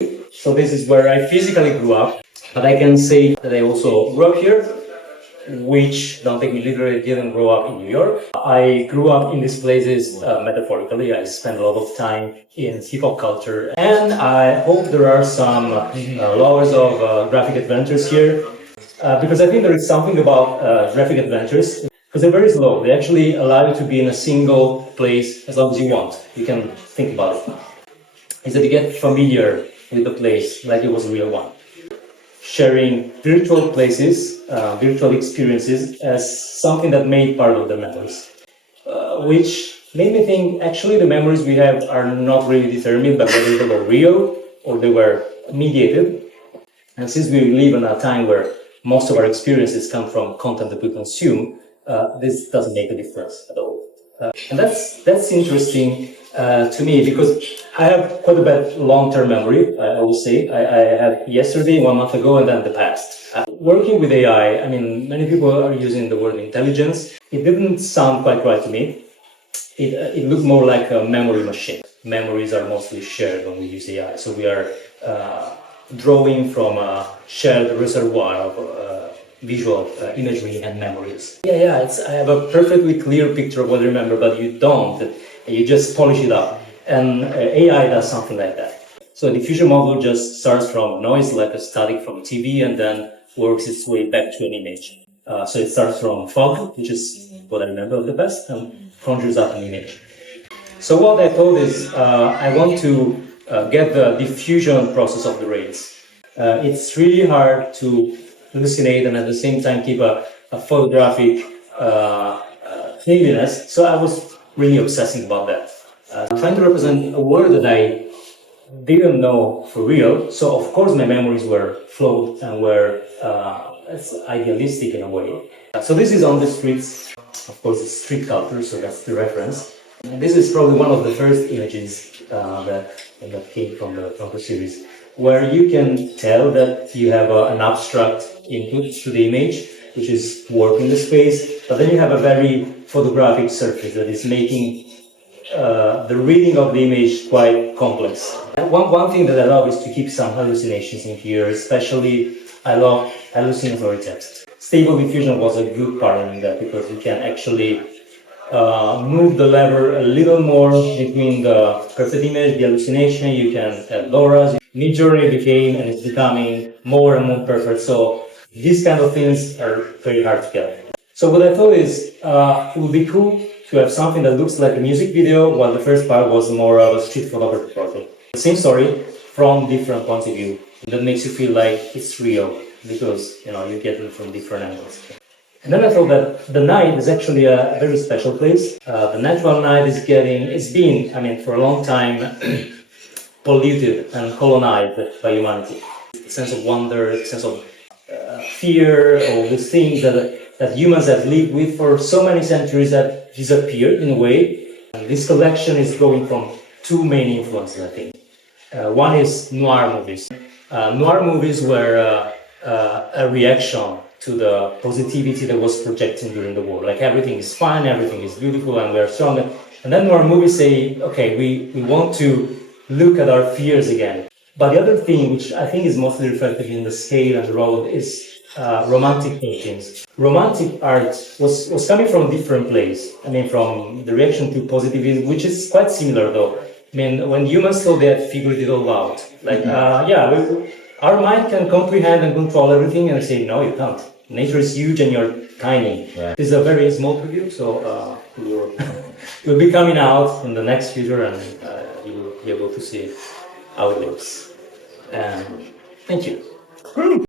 So this is where I physically grew up, but I can say that I also grew up here, which, don't take me literally, didn't grow up in New York. I grew up in these places metaphorically. I spent a lot of time in hip-hop culture, and I hope there are some lovers of graphic adventures here, because I think there is something about graphic adventures, because they're very slow. They actually allow you to be in a single place as long as you want. You can think about it. Is that you get familiar with the place like it was a real one. Sharing virtual places, virtual experiences as something that made part of the memories, which made me think actually the memories we have are not really determined by whether they were real or they were mediated. And since we live in a time where most of our experiences come from content that we consume, this doesn't make a difference at all. And that's interesting to me because I have quite a bad long-term memory, I would say. I have yesterday, 1 month ago, and then the past. Working with AI, I mean, many people are using the word intelligence. It didn't sound quite right to me. It looked more like a memory machine. Memories are mostly shared when we use AI. So we are drawing from a shared reservoir of visual imagery and memories. Yeah, I have a perfectly clear picture of what I remember, but you don't. You just polish it up. And AI does something like that. So the diffusion model just starts from noise, like a static from TV, and then works its way back to an image. So it starts from fog, which is what I remember of the past, and conjures up an image. So what I thought is, I want to get the diffusion process of the rays. It's really hard to hallucinate and at the same time keep a photographic cleanliness. So I was really obsessing about that. Trying to represent a world that I didn't know for real. So of course my memories were flawed and were idealistic in a way. So this is on the streets. Of course, it's street culture, so that's the reference. And this is probably one of the first images that came from the series, where you can tell that you have an abstract input to the image, which is warping the space, but then you have a very photographic surface that is making the reading of the image quite complex. And one thing that I love is to keep some hallucinations in here, especially I love hallucinatory text. Stable diffusion was a good partner in that because you can actually move the lever a little more between the perfect image, the hallucination. You can add LoRa's. Midjourney became and is becoming more and more perfect. So these kind of things are very hard to get. So what I thought is it would be cool to have something that looks like a music video, while the first part was more of a street photography project. The same story from different points of view. That makes you feel like it's real because you get it from different angles. And then I thought that the night is actually a very special place. The natural night is I mean, for a long time, polluted and colonized by humanity. The sense of wonder, the sense of fear, all the things that humans have lived with for so many centuries that disappeared in a way. And this collection is going from two main influences, I think. One is noir movies. Noir movies were a reaction to the positivity that was projected during the war. Like everything is fine, everything is beautiful, and we are strong. And then noir movies say, okay, we want to look at our fears again. But the other thing, which I think is mostly reflected in the scale and the road, is romantic paintings. Romantic art was coming from a different place. I mean, from the reaction to positivism, which is quite similar though. I mean, when humans thought they had figured it all out, like, our mind can comprehend and control everything, and I say, no, you can't. Nature is huge and you're tiny. Yeah. This is a very small preview, so you'll be coming out in the next future, and you will be able to see how it looks. And thank you.